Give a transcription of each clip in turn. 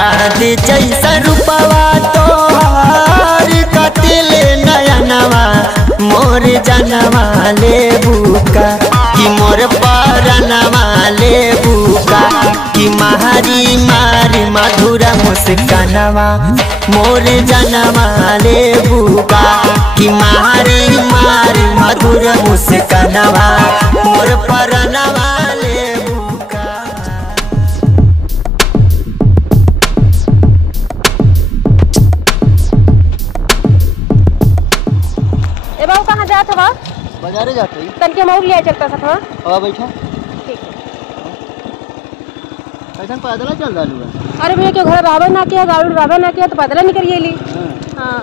चाँद जैसा रूपवा तोहार कतिले नयनवा मोर जनवा ले बुका कि मोर परनवा ले बुका कि मारी मारी मधुर मुस्कानवा मोर जनवा ले बुका कि मारी मारी मधुर मुस्कानवा मोर परनवा ले बुका। ए बाबू कहाँ जात हवा? बाजारे जाते तन के मऊर लिया चलता था। हाँ बैठा कैसन पैदल चल रहा है? अरे भैया क्यों घर रावण ना किया गाड़ी रावण ना किया तो पैदल निकलिए ली। हाँ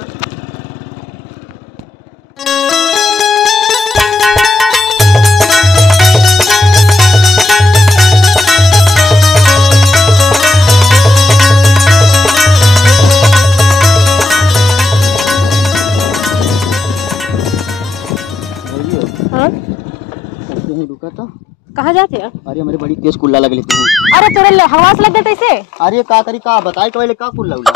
रुका तो कहाँ जाते हैं? अरे हमारे बड़ी तेज कुल्ला लग लेते हैं। अरे तोरे हवास लग गए इसे। अरे का करी का बताए तो का कुल्ला उला।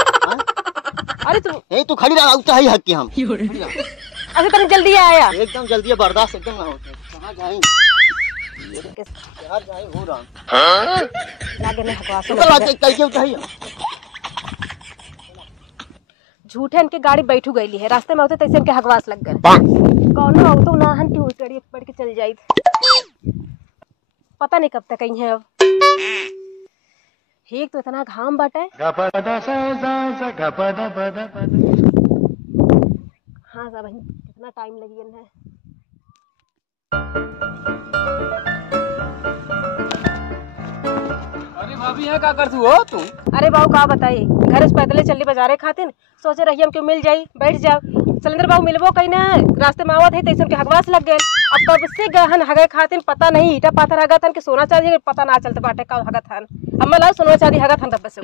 अरे तू खड़ी रहा चाहिए हक के हम। अरे तुम जल्दी आया। एकदम जल्दी बर्दाश्त एकदम ना होता। कहां जाएं? यार जाएं हो रहा। हां लागे में हवास तो बात कैसे चाहिए? झूठे इनके गाड़ी बैठू गईली है रास्ते में होते तैसे इनके हकवास लग गए। कौन हो तो ना हन की उस गाड़ी बैठ के चल जाई। पता नहीं कब तक कहीं है अब। एक तो इतना घाम बाटे। हाँ सब कितना टाइम लगी है। अरे भाभी यहाँ क्या करती हो तुम? अरे बाबू का बताइए घर से पैदल चलनी बाजारे खातिर सोचे रही हम क्यों मिल जाई बैठ जाओ। सलेंदर बाबू मिलबो कहीं ना रास्ते में आवत है तैसे उनके हकवास लग गए। अब कब से गहन हगे खातिर पता नहीं ईटा पाथर हगत हन कि सोना चांदी पता ना चलते बाटे का हगत हन। अब ला सोना चांदी हगत हन तब से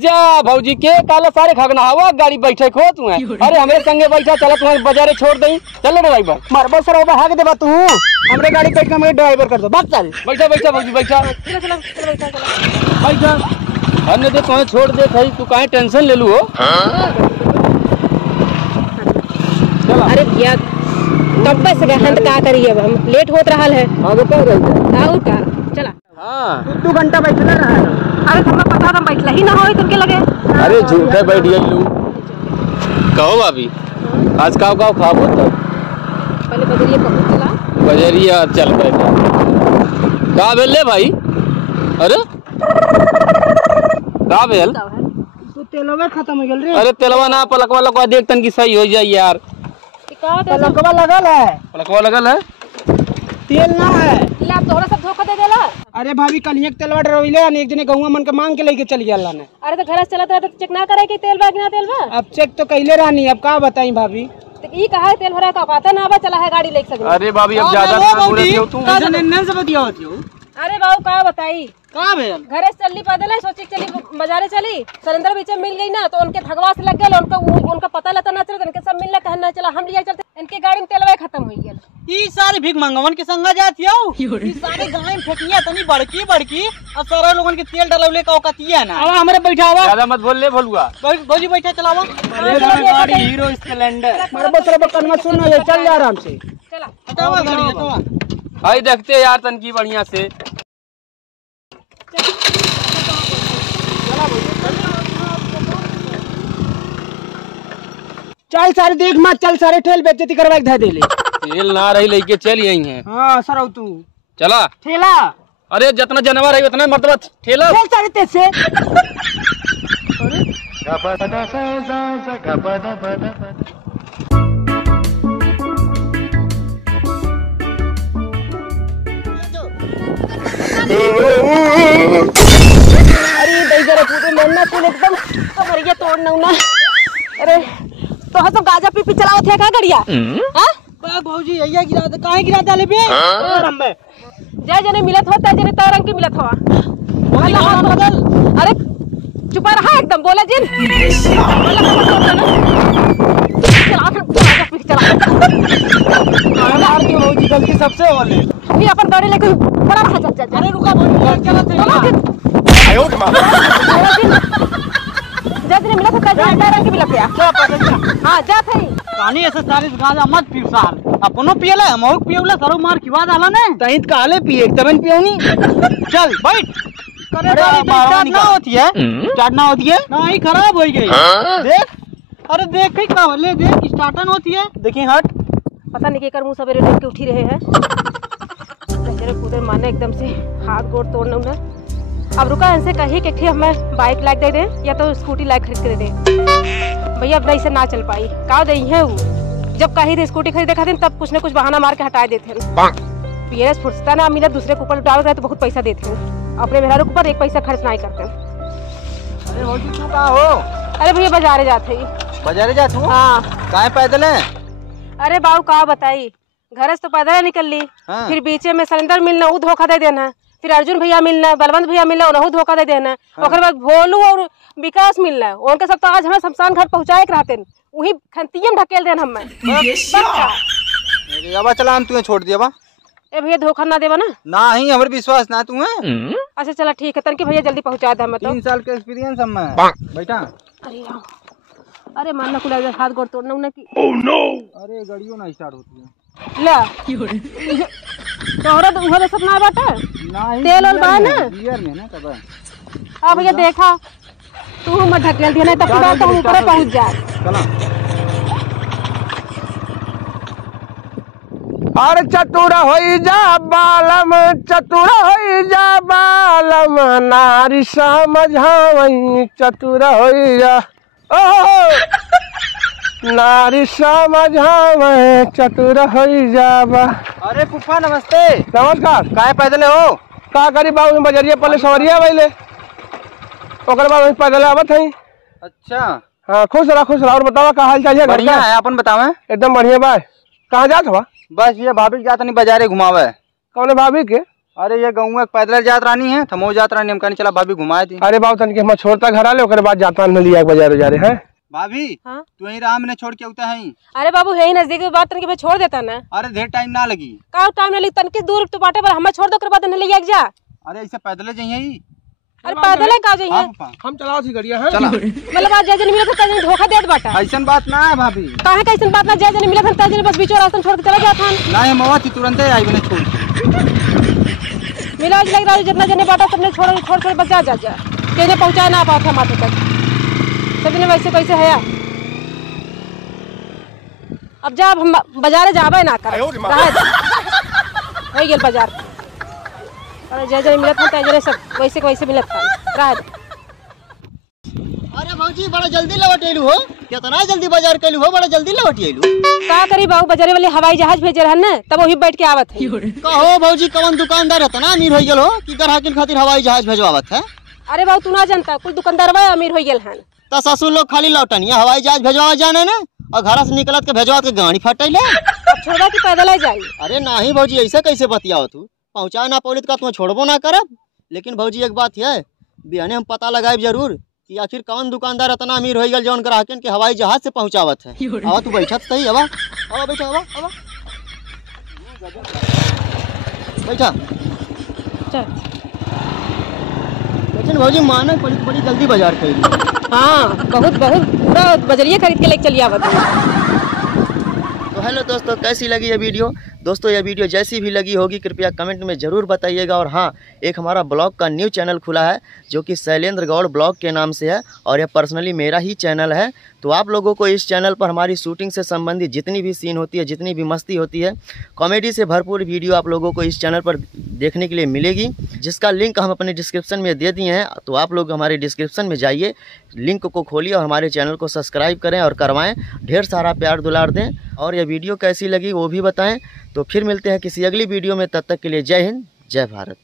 जा भौजी के काला सारे खगना हवा गाड़ी बैठे खो तू। अरे हमरे संगे बैठा चला तुम्हारे बाजारे छोड़ दई। चलो ड्राइवर मारबो सर ओबा हक देबा तू। हमरे गाड़ी बैठ के मेरे ड्राइवर कर दो बात चल। बैठा बैठा भौजी बैठा बैठा। हमने तो तुम्हें छोड़ दे भाई तू काहे टेंशन ले लू हो। अरे भैया कब से गहन का करिए अब हम लेट होत रहा है। हां तो कह रही है और का चला। हां 2 घंटा बैठला रहा है। अरे तुम्हें पता था बैठला ही ना होई तुमके लगे। अरे झूठे बैठ गई लू। कहो भाभी आज काव काव खाबो तब पहले बजरिया पहुंच चला। बजरिया चल बैठा का भेल ले भाई। अरे का भेल तू तेलवा खत्म हो गेल रे। अरे तेलवा ना पलकवा लगवा देख तन की सही हो जाए यार। पलकवा लगल है। पलकवा लगल है तेल ना है। ले आप तोहरा सब धोखा दे देला। अरे भाभी कल एक तेलवा डरवइले एक जने गौवा मन के मांग के लेके चल गेला ने। अरे तो घर से चलत रहा तो चेक ना करे कि तेल बा कि ना तेल बा। अब चेक तो कइले रहनी अब का बताई भाभी। तो ई कहा है तेल भरा का पता ना बा चला है गाड़ी लेके सकनी। अरे भाभी अब ज्यादा ना बोले क्यों तू नन से बतिया होती हो। अरे बाबू का बताई का भेल घर से चलनी पैदल है सोची चली बाजारे चली सरेंद्र बीच में मिल गई ना तो उनके धगवा से लग गए। उनका पता लता ना चला इनके सब मिलना कहना चला हम लिया चलते इनके गाड़ी में तेलवा खत्म हो गया। ई सारे भीख मंगवन के संग जाती हो। ई सारे गाय फेकिया तनी बड़की बड़की और सारे लोगन के तेल डलवले का औकातिया ना। अब हमरे बैठावा ज्यादा मत बोल ले भलुआ। भौजी बैठा चलावा। गाड़ी हीरो स्प्लेंडर मारे बसरा कनमा सुन चल जा आराम से। चला हटावा गाड़ी हटावा। भाई देखते यार तन की बढ़िया से। चल सारे देख मत चल सारे ठेल बेइज्जती करवा के धे देले। तेल ना रही लेके चल यही है। हां सर तू चला ठेला। अरे जितना जानवर है उतना मर्तबा ठेला चल सारे ते से। अरे दई जरा पूरे मरना तू एकदम कमरिया तोड़ना ना। अरे तो हम तो गाजा पी चलावत है का गड़िया। हां बा भौजी अइया गिरा दे काहे गिरा डाले बे। रंबे जय जने मिलत होता जने तरंग की मिलत हवा। बदल अरे चुप रहा एकदम बोला जिन चला मार के भौजी गलती सबसे होले। नहीं अपन गाड़ी लेके बड़ा रहा जा। अरे रुका भौजी चला थे। आयो जा। हाँ जा थे। कहानी ऐसे सारी गांजा मत पियो साल। अपनो पियला हमहु पियोला सरो मार खिवा डाला ने। तहित काले पिए तबन पियोनी। चल बैठ। अरे स्टार्ट ना होती है। स्टार्ट ना होती है। नहीं खराब हो गई। देख अरे देख ही का ले देख स्टार्टन होती है। देखिए हट। पता नहीं केकर मुंह सवेरे देख के उठी रहे हैं। तेरे कूदर माने एकदम से हाथ गोड़ तोड़ना उन्हें। अब रुका इनसे कही कि ठीक हमें बाइक लाइक दे दे या तो स्कूटी लाइक खरीद कर दे। भैया अब नहीं से ना चल पाई का दे है वो। जब कही थे स्कूटी खरीदे खातिर तब कुछ न कुछ बहाना मार के हटा देते हैं। पीएस फुर्सता ना मिला दूसरे के ऊपर डाल रहे तो बहुत पैसा देते हैं। अपने मेहरारू के ऊपर एक पैसा खर्च नहीं करते। अरे हो जी तू कहाँ हो? अरे भैया बाजारे जाते ही। बाजारे जा तू? हाँ। काहे पैदल है? अरे बाबू का बताई घर से तो पैदल निकल ली। हाँ। फिर बीचे में सिलेंडर मिलना वो धोखा दे देना। फिर अर्जुन भैया मिलना बलवंत भैया मिलना उन्हें धोखा दे देना। हाँ। और बाद भोलू और विकास मिलना उनके सब तो आज हमें शमशान घाट पहुँचाए के रहते वही खंतियम ढकेल देना हमें। अब चला हम तुम्हें छोड़ दिया बा। ए भैया धोखा ना देवा ना। ना ही हमारे विश्वास ना तुम्हें। अच्छा चला ठीक है तनकी भैया जल्दी पहुँचा दे हमें तो। 3 साल का एक्सपीरियंस हमें। बैठा। अरे राम। अरे मानना खुला हाथ गोड़ तोड़ना उन्हें की। अरे गाड़ियों ना स्टार्ट होती है। ला तोहरा तो उहर सपना बाटा तेल और बा ना गियर में ना कब। हाँ भैया देखा तू मत ढकेल दिया नहीं तब पूरा तो ऊपर पहुंच जा। चला। अरे चतुर होई जा बालम चतुर होई जा बालम नारी समझावई चतुर होई जा ओ नारी समझावई चतुर होई जा बा। अरे फूफा नमस्ते। नमस्कार। काहे पैदल हो? का करी बाबू बजरिया पहले सवरिया पहले ओकर बाद पैदल आवत है। अच्छा। हाँ खुश रहा और बतावा का हाल चाल है? बढ़िया है अपन बतावे। एकदम बढ़िया बा। कहाँ जात हवा? बस ये भाभी जात नहीं बाजारे घुमावे। कौन भाभी के? अरे ये गाँव पैदल जात रानी है थमो जात रानी हम कहने चला भाभी घुमाए थी। अरे बाबू तन के हम छोड़ता घर आले ओकर बाद जाता न लिया बाजार जा रहे हैं। भाभी हाँ? तू यही राह में छोड़ के उता है। अरे बाबू है ही नजदीक बात तनके मैं छोड़ देता ना। अरे ढेर टाइम ना लगी। का टाइम नहीं तनके दूर तो बाटे पर हमें छोड़ दो कर बाद न ले जा। अरे ऐसे पैदल जाइए। अरे पैदल का जाइए हम चलाओ थी गाड़ियां हैं। चला। मतलब आज जजन मिला था तजन धोखा देत बाटा। ऐसन बात ना है भाभी। काहे का ऐसन बात ना जजन मिला था तजन बस बीचो रास्ता छोड़ के चला जात हन। ना हम आवाज तुरंत आई बने छोड़। मिला लग रहा जितना जने बाटा सबने छोड़ बचा जा केने पहुंचा ना पाता माथे तक। सबने वैसे कैसे है अब जब हम बाजारे जाबे ना कर हो गेल बाजार। अरे जय मिलत था तेजरे सब वैसे वैसे मिलत था रह। अरे भौजी बड़ा जल्दी लौट एलू हो। कितना जल्दी बाजार कैलू हो बड़ा जल्दी लौट एलू। का करी बाबू बाजारे वाले हवाई जहाज भेजे रहन न तब वही बैठ के आवत है। कहो भौजी कौन दुकानदार है ना अमीर हो गेल हो कि ग्राहक खातिर हवाई जहाज भेजवावत है। अरे बाबू तू ना जानता कुछ दुकानदार अमीर हो गेल हन। तो ससुर लोग खाली लौटनिया हवाई जहाज भेजवा जाने ना और घर से निकलत के भेजवा के गाड़ी फटैले। छोड़वा की पैदल जाई। अरे नहीं भौजी ऐसे कैसे बतियाओ तू पहुँचा ना पौलित का तुम छोड़बो ना करब। लेकिन भौजी एक बात है बिहाने हम पता लगाए जरूर कि आखिर कौन दुकानदार इतना अमीर हो गया जौन ग्राहकन के हवाई जहाज से पहुँचावत है। आवा तू बैठा सही आवा आवा बैठा आवा आवा बैठा। लेकिन भौजी माना बड़ी जल्दी बाजार कर। हाँ बहुत पूरा बजरिया खरीद के लेके चलिए आवत। तो हेलो दोस्तों कैसी लगी ये वीडियो। दोस्तों ये वीडियो जैसी भी लगी होगी कृपया कमेंट में ज़रूर बताइएगा। और हाँ एक हमारा ब्लॉग का न्यू चैनल खुला है जो कि शैलेंद्र गौड़ ब्लॉग के नाम से है और यह पर्सनली मेरा ही चैनल है। तो आप लोगों को इस चैनल पर हमारी शूटिंग से संबंधित जितनी भी सीन होती है जितनी भी मस्ती होती है कॉमेडी से भरपूर वीडियो आप लोगों को इस चैनल पर देखने के लिए मिलेगी जिसका लिंक हम अपने डिस्क्रिप्शन में दे दिए हैं। तो आप लोग हमारे डिस्क्रिप्शन में जाइए लिंक को खोलिए और हमारे चैनल को सब्सक्राइब करें और करवाएं। ढेर सारा प्यार दुलार दें और यह वीडियो कैसी लगी वो भी बताएं। तो फिर मिलते हैं किसी अगली वीडियो में तब तक के लिए जय हिंद जय भारत।